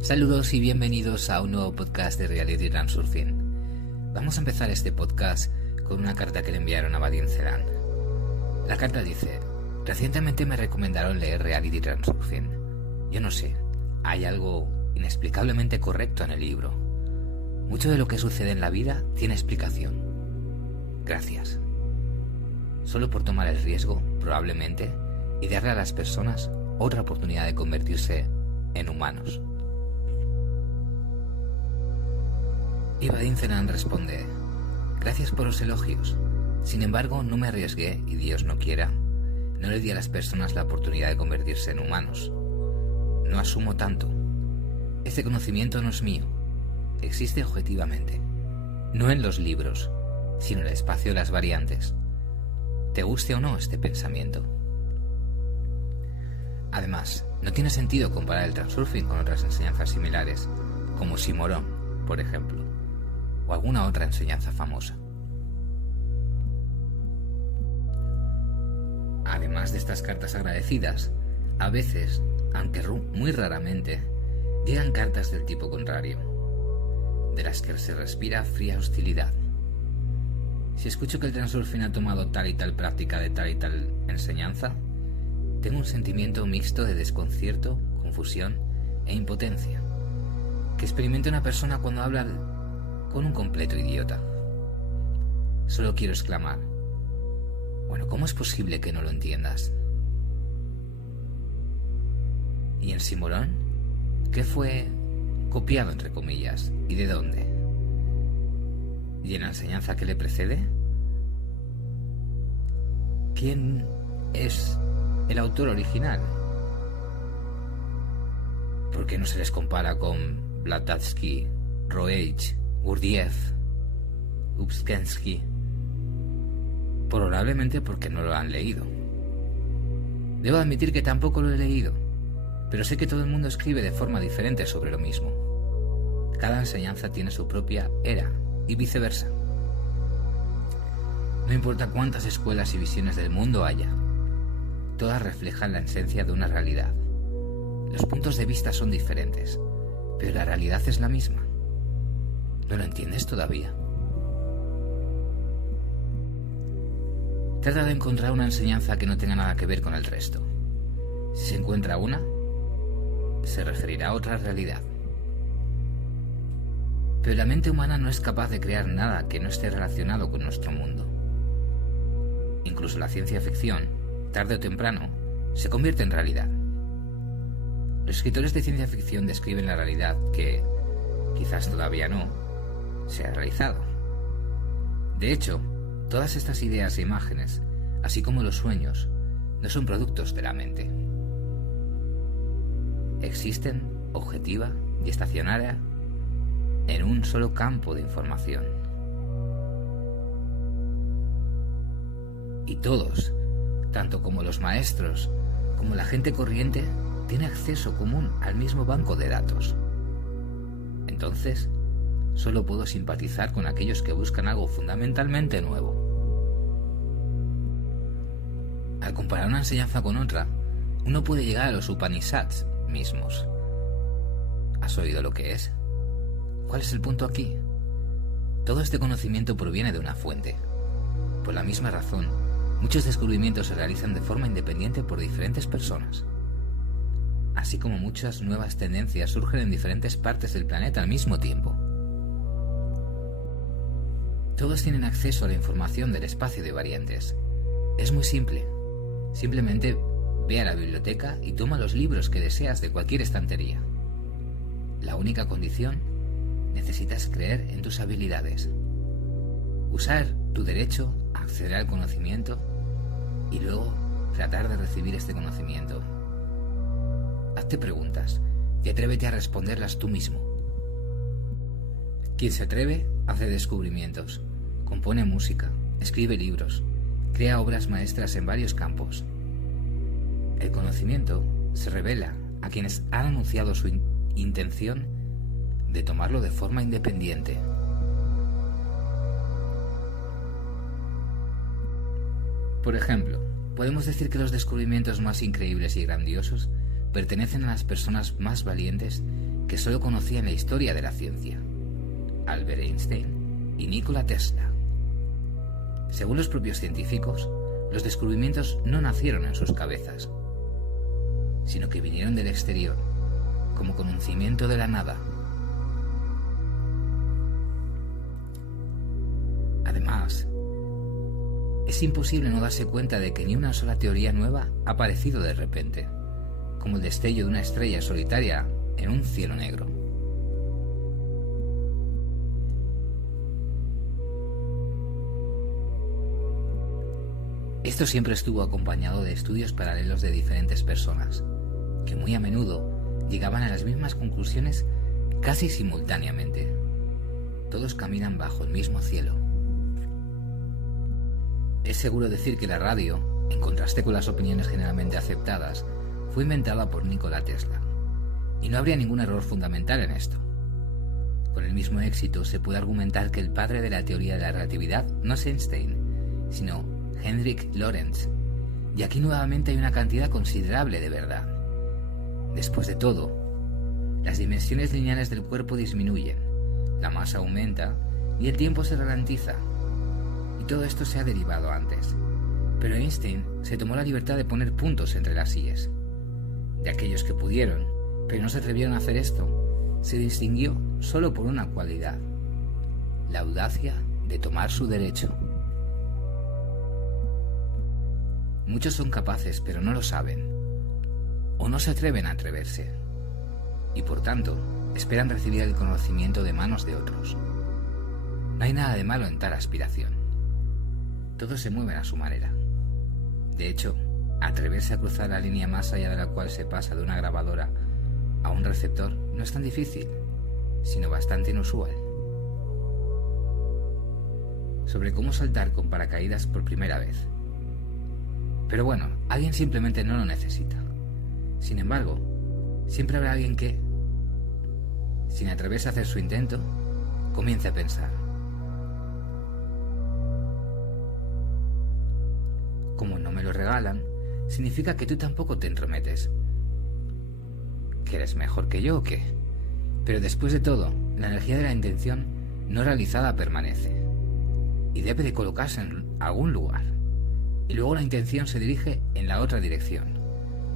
Saludos y bienvenidos a un nuevo podcast de Reality Transurfing. Vamos a empezar este podcast con una carta que le enviaron a Vadim Zeland. La carta dice: recientemente me recomendaron leer Reality Transurfing. Yo no sé, hay algo inexplicablemente correcto en el libro. Mucho de lo que sucede en la vida tiene explicación. Gracias. Solo por tomar el riesgo, probablemente, y darle a las personas otra oportunidad de convertirse en humanos. Y Vadim Zeland responde: gracias por los elogios. Sin embargo, no me arriesgué y Dios no quiera, no le di a las personas la oportunidad de convertirse en humanos. No asumo tanto. Este conocimiento no es mío. Existe objetivamente. No en los libros, sino en el espacio de las variantes. Te guste o no este pensamiento. Además, no tiene sentido comparar el transurfing con otras enseñanzas similares, como Simorón, por ejemplo, o alguna otra enseñanza famosa. Además de estas cartas agradecidas, a veces, aunque muy raramente, llegan cartas del tipo contrario, de las que se respira fría hostilidad. Si escucho que el transurfing ha tomado tal y tal práctica de tal y tal enseñanza, tengo un sentimiento mixto de desconcierto, confusión e impotencia, que experimenta una persona cuando habla con un completo idiota. Solo quiero exclamar: bueno, ¿cómo es posible que no lo entiendas? ¿Y en Simorón? ¿Qué fue copiado entre comillas? ¿Y de dónde? ¿Y en la enseñanza que le precede? ¿Quién es el autor original? ¿Por qué no se les compara con Blavatsky, Roerich, Gurdjieff, Upskensky? Probablemente porque no lo han leído. Debo admitir que tampoco lo he leído, pero sé que todo el mundo escribe de forma diferente sobre lo mismo. Cada enseñanza tiene su propia era y viceversa. No importa cuántas escuelas y visiones del mundo haya, todas reflejan la esencia de una realidad. Los puntos de vista son diferentes, pero la realidad es la misma. ¿No lo entiendes todavía? Trata de encontrar una enseñanza que no tenga nada que ver con el resto. Si se encuentra una, se referirá a otra realidad. Pero la mente humana no es capaz de crear nada que no esté relacionado con nuestro mundo. Incluso la ciencia ficción, tarde o temprano, se convierte en realidad. Los escritores de ciencia ficción describen la realidad que, quizás todavía no, se ha realizado. De hecho, todas estas ideas e imágenes, así como los sueños, no son productos de la mente. Existen, objetiva y estacionaria, en un solo campo de información. Y todos, tanto como los maestros como la gente corriente, tienen acceso común al mismo banco de datos. Entonces, solo puedo simpatizar con aquellos que buscan algo fundamentalmente nuevo. Al comparar una enseñanza con otra, uno puede llegar a los Upanishads mismos. ¿Has oído lo que es? ¿Cuál es el punto aquí? Todo este conocimiento proviene de una fuente. Por la misma razón, muchos descubrimientos se realizan de forma independiente por diferentes personas. Así como muchas nuevas tendencias surgen en diferentes partes del planeta al mismo tiempo. Todos tienen acceso a la información del espacio de variantes. Es muy simple. Simplemente ve a la biblioteca y toma los libros que deseas de cualquier estantería. La única condición: necesitas creer en tus habilidades. Usar tu derecho a acceder al conocimiento y luego tratar de recibir este conocimiento. Hazte preguntas y atrévete a responderlas tú mismo. Quien se atreve hace descubrimientos, compone música, escribe libros, crea obras maestras en varios campos. El conocimiento se revela a quienes han anunciado su intención de tomarlo de forma independiente. Por ejemplo, podemos decir que los descubrimientos más increíbles y grandiosos pertenecen a las personas más valientes que solo conocían la historia de la ciencia: Albert Einstein y Nikola Tesla. Según los propios científicos, los descubrimientos no nacieron en sus cabezas, sino que vinieron del exterior, como conocimiento de la nada. Además, es imposible no darse cuenta de que ni una sola teoría nueva ha aparecido de repente, como el destello de una estrella solitaria en un cielo negro. Esto siempre estuvo acompañado de estudios paralelos de diferentes personas, que muy a menudo llegaban a las mismas conclusiones casi simultáneamente. Todos caminan bajo el mismo cielo. Es seguro decir que la radio, en contraste con las opiniones generalmente aceptadas, fue inventada por Nikola Tesla, y no habría ningún error fundamental en esto. Con el mismo éxito se puede argumentar que el padre de la teoría de la relatividad no es Einstein, sino Heinrich Lorentz, y aquí nuevamente hay una cantidad considerable de verdad. Después de todo, las dimensiones lineales del cuerpo disminuyen, la masa aumenta y el tiempo se ralentiza. Y todo esto se ha derivado antes. Pero Einstein se tomó la libertad de poner puntos entre las íes. De aquellos que pudieron, pero no se atrevieron a hacer esto, se distinguió solo por una cualidad: la audacia de tomar su derecho. Muchos son capaces, pero no lo saben, o no se atreven a atreverse, y por tanto esperan recibir el conocimiento de manos de otros. No hay nada de malo en tal aspiración. Todos se mueven a su manera. De hecho, atreverse a cruzar la línea más allá de la cual se pasa de una grabadora a un receptor no es tan difícil, sino bastante inusual. Sobre cómo saltar con paracaídas por primera vez. Pero bueno, alguien simplemente no lo necesita. Sin embargo, siempre habrá alguien que, sin atreverse a hacer su intento, comience a pensar: como no me lo regalan, significa que tú tampoco te entrometes. ¿Que eres mejor que yo o qué? Pero después de todo, la energía de la intención no realizada permanece y debe de colocarse en algún lugar. Y luego la intención se dirige en la otra dirección.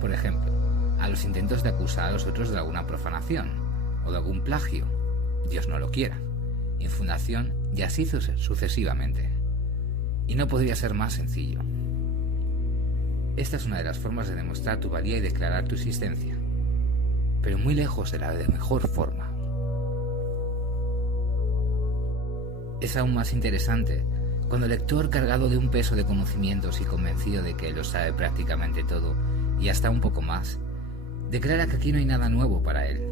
Por ejemplo, a los intentos de acusar a los otros de alguna profanación o de algún plagio, Dios no lo quiera, infundación y así sucesivamente. Y no podría ser más sencillo. Esta es una de las formas de demostrar tu valía y declarar tu existencia, pero muy lejos de la de mejor forma. Es aún más interesante cuando el lector, cargado de un peso de conocimientos y convencido de que lo sabe prácticamente todo y hasta un poco más, declara que aquí no hay nada nuevo para él.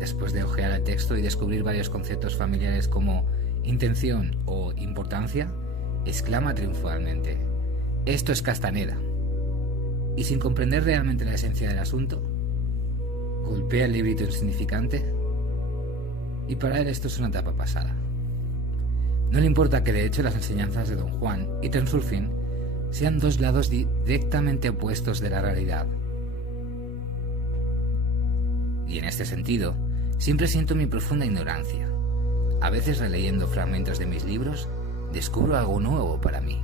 Después de hojear el texto y descubrir varios conceptos familiares como intención o importancia, exclama triunfalmente: «Esto es Castaneda». Y sin comprender realmente la esencia del asunto, golpea el librito insignificante y para él esto es una etapa pasada. No le importa que de hecho las enseñanzas de Don Juan y Transurfing sean dos lados directamente opuestos de la realidad. Y en este sentido, siempre siento mi profunda ignorancia. A veces, releyendo fragmentos de mis libros, descubro algo nuevo para mí.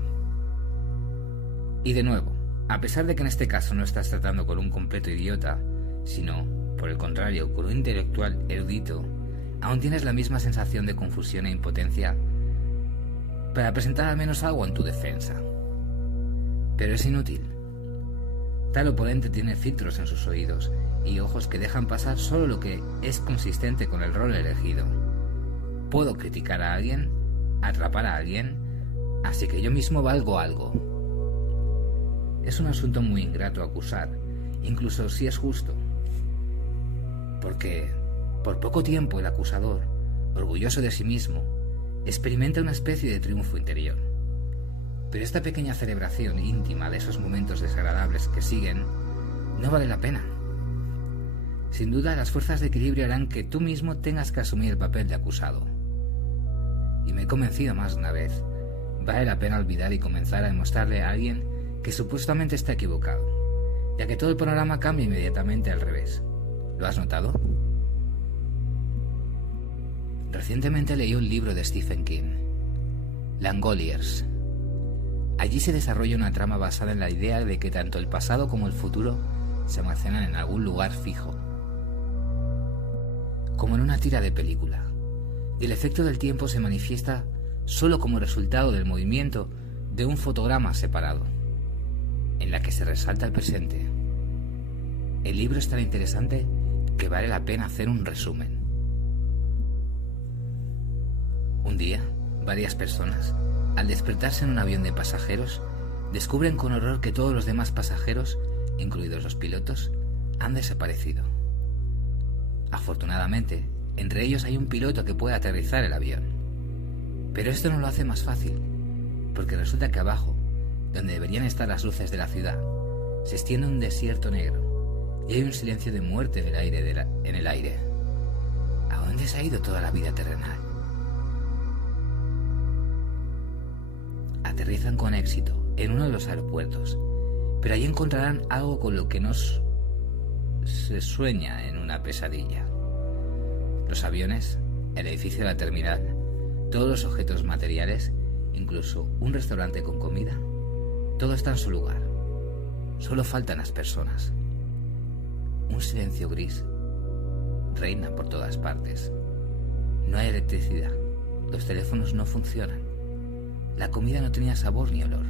Y de nuevo, a pesar de que en este caso no estás tratando con un completo idiota, sino, por el contrario, con un intelectual erudito, aún tienes la misma sensación de confusión e impotencia para presentar al menos algo en tu defensa. Pero es inútil. Tal oponente tiene filtros en sus oídos y ojos que dejan pasar solo lo que es consistente con el rol elegido. Puedo criticar a alguien, atrapar a alguien, así que yo mismo valgo algo. Es un asunto muy ingrato acusar, incluso si es justo. Porque, por poco tiempo, el acusador, orgulloso de sí mismo, experimenta una especie de triunfo interior. Pero esta pequeña celebración íntima de esos momentos desagradables que siguen no vale la pena. Sin duda, las fuerzas de equilibrio harán que tú mismo tengas que asumir el papel de acusado. Y me he convencido más de una vez. Vale la pena olvidar y comenzar a demostrarle a alguien que supuestamente está equivocado, ya que todo el panorama cambia inmediatamente al revés. ¿Lo has notado? Recientemente leí un libro de Stephen King, Langoliers. Allí se desarrolla una trama basada en la idea de que tanto el pasado como el futuro se almacenan en algún lugar fijo, como en una tira de película, y el efecto del tiempo se manifiesta solo como resultado del movimiento de un fotograma separado, en la que se resalta el presente. El libro es tan interesante que vale la pena hacer un resumen. Un día, varias personas, al despertarse en un avión de pasajeros, descubren con horror que todos los demás pasajeros, incluidos los pilotos, han desaparecido. Afortunadamente, entre ellos hay un piloto que puede aterrizar el avión. Pero esto no lo hace más fácil, porque resulta que abajo, donde deberían estar las luces de la ciudad, se extiende un desierto negro y hay un silencio de muerte en el aire. ¿A dónde se ha ido toda la vida terrenal? Aterrizan con éxito en uno de los aeropuertos, pero allí encontrarán algo con lo que no se sueña en una pesadilla. Los aviones, el edificio de la terminal, todos los objetos materiales, incluso un restaurante con comida, todo está en su lugar. Solo faltan las personas. Un silencio gris reina por todas partes. No hay electricidad, los teléfonos no funcionan, la comida no tenía sabor ni olor,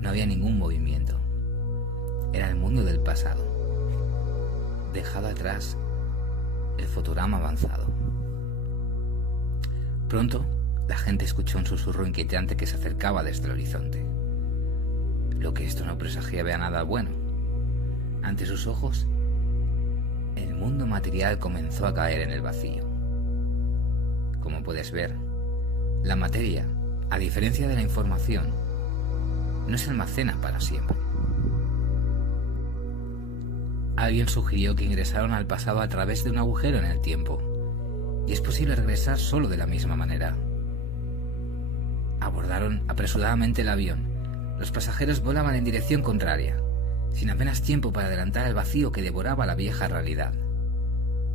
no había ningún movimiento. Era el mundo del pasado, dejado atrás el fotograma avanzado. Pronto, la gente escuchó un susurro inquietante que se acercaba desde el horizonte. Lo que esto no presagiaba nada bueno. Ante sus ojos, el mundo material comenzó a caer en el vacío. Como puedes ver, la materia, a diferencia de la información, no se almacena para siempre. Alguien sugirió que ingresaron al pasado a través de un agujero en el tiempo, y es posible regresar solo de la misma manera. Abordaron apresuradamente el avión. Los pasajeros volaban en dirección contraria, sin apenas tiempo para adelantar el vacío que devoraba la vieja realidad.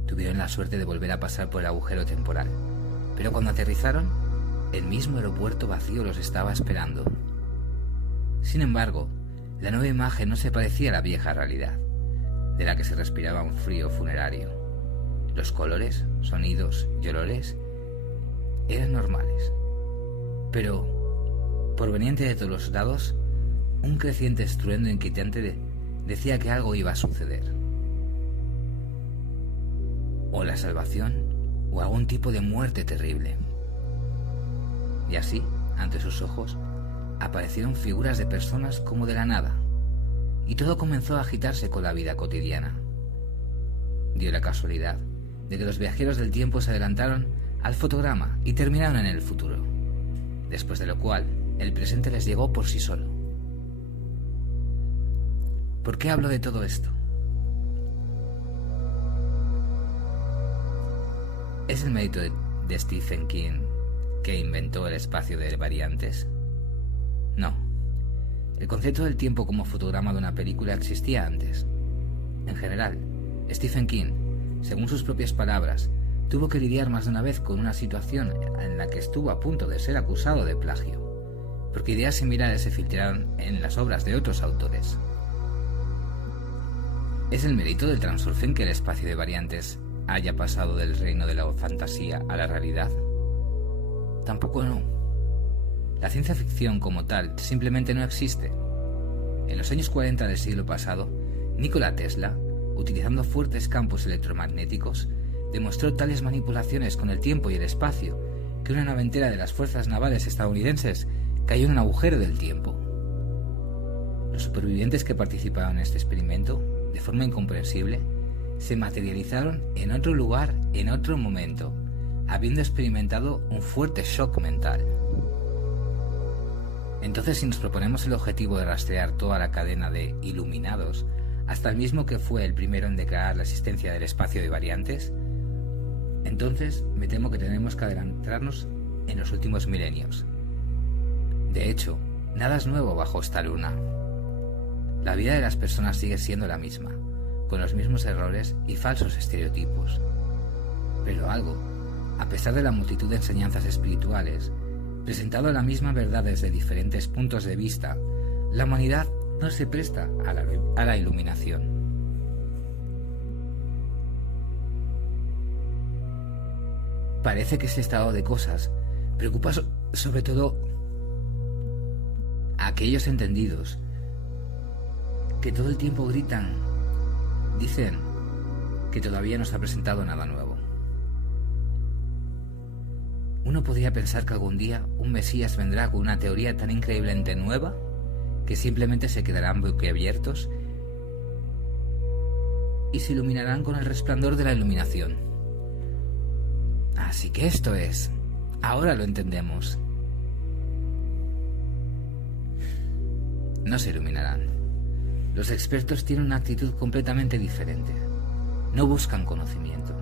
Tuvieron la suerte de volver a pasar por el agujero temporal, pero cuando aterrizaron, el mismo aeropuerto vacío los estaba esperando. Sin embargo, la nueva imagen no se parecía a la vieja realidad, de la que se respiraba un frío funerario. Los colores, sonidos y olores eran normales, pero, proveniente de todos los lados, un creciente estruendo inquietante decía que algo iba a suceder. O la salvación, o algún tipo de muerte terrible. Y así, ante sus ojos, aparecieron figuras de personas como de la nada, y todo comenzó a agitarse con la vida cotidiana. Dio la casualidad de que los viajeros del tiempo se adelantaron al fotograma y terminaron en el futuro, después de lo cual el presente les llegó por sí solo. ¿Por qué hablo de todo esto? ¿Es el mérito de Stephen King que inventó el espacio de variantes? No. El concepto del tiempo como fotograma de una película existía antes. En general, Stephen King, según sus propias palabras, tuvo que lidiar más de una vez con una situación en la que estuvo a punto de ser acusado de plagio, porque ideas similares se filtraron en las obras de otros autores. ¿Es el mérito del transurfing que el espacio de variantes haya pasado del reino de la fantasía a la realidad? Tampoco no. La ciencia ficción como tal simplemente no existe. En los años 40 del siglo pasado, Nikola Tesla, utilizando fuertes campos electromagnéticos, demostró tales manipulaciones con el tiempo y el espacio que una nave entera de las fuerzas navales estadounidenses cayó en un agujero del tiempo. Los supervivientes que participaron en este experimento, de forma incomprensible, se materializaron en otro lugar en otro momento, habiendo experimentado un fuerte shock mental. Entonces, si nos proponemos el objetivo de rastrear toda la cadena de iluminados hasta el mismo que fue el primero en declarar la existencia del espacio de variantes, entonces me temo que tenemos que adelantarnos en los últimos milenios. De hecho, nada es nuevo bajo esta luna. La vida de las personas sigue siendo la misma, con los mismos errores y falsos estereotipos. Pero algo, a pesar de la multitud de enseñanzas espirituales, presentado la misma verdad desde diferentes puntos de vista, la humanidad no se presta a la iluminación. Parece que ese estado de cosas preocupa sobre todo a aquellos entendidos que todo el tiempo dicen que todavía no se ha presentado nada nuevo. Uno podría pensar que algún día un Mesías vendrá con una teoría tan increíblemente nueva que simplemente se quedarán boquiabiertos y se iluminarán con el resplandor de la iluminación. Así que esto es, ahora lo entendemos. No se iluminarán. Los expertos tienen una actitud completamente diferente. No buscan conocimiento,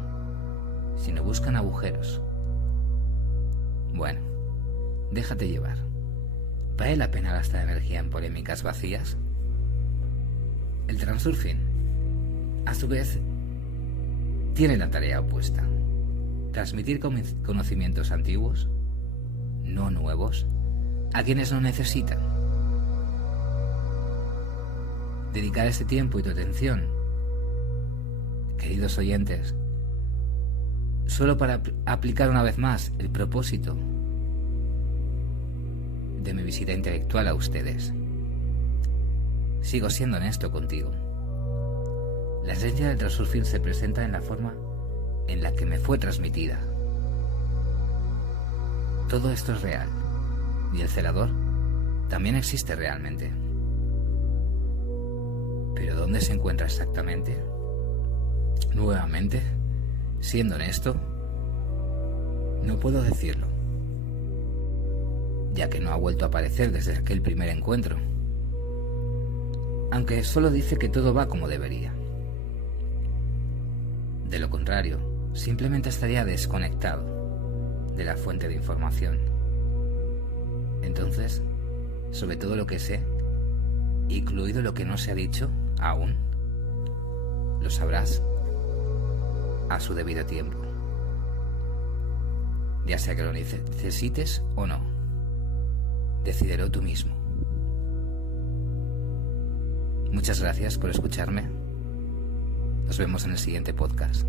sino buscan agujeros. Bueno, déjate llevar. ¿Vale la pena gastar energía en polémicas vacías? El transurfing, a su vez, tiene la tarea opuesta. Transmitir conocimientos antiguos, no nuevos, a quienes lo necesitan. Dedicar ese tiempo y tu atención, queridos oyentes, solo para aplicar una vez más el propósito de mi visita intelectual a ustedes. Sigo siendo honesto contigo. La esencia del transurfing se presenta en la forma en la que me fue transmitida. Todo esto es real, y el celador también existe realmente. ¿Pero dónde se encuentra exactamente? Nuevamente, siendo honesto, no puedo decirlo, ya que no ha vuelto a aparecer desde aquel primer encuentro, aunque solo dice que todo va como debería. De lo contrario, simplemente estaría desconectado de la fuente de información. Entonces, sobre todo lo que sé, incluido lo que no se ha dicho aún, lo sabrás a su debido tiempo, ya sea que lo necesites o no. Decídelo tú mismo. Muchas gracias por escucharme. Nos vemos en el siguiente podcast.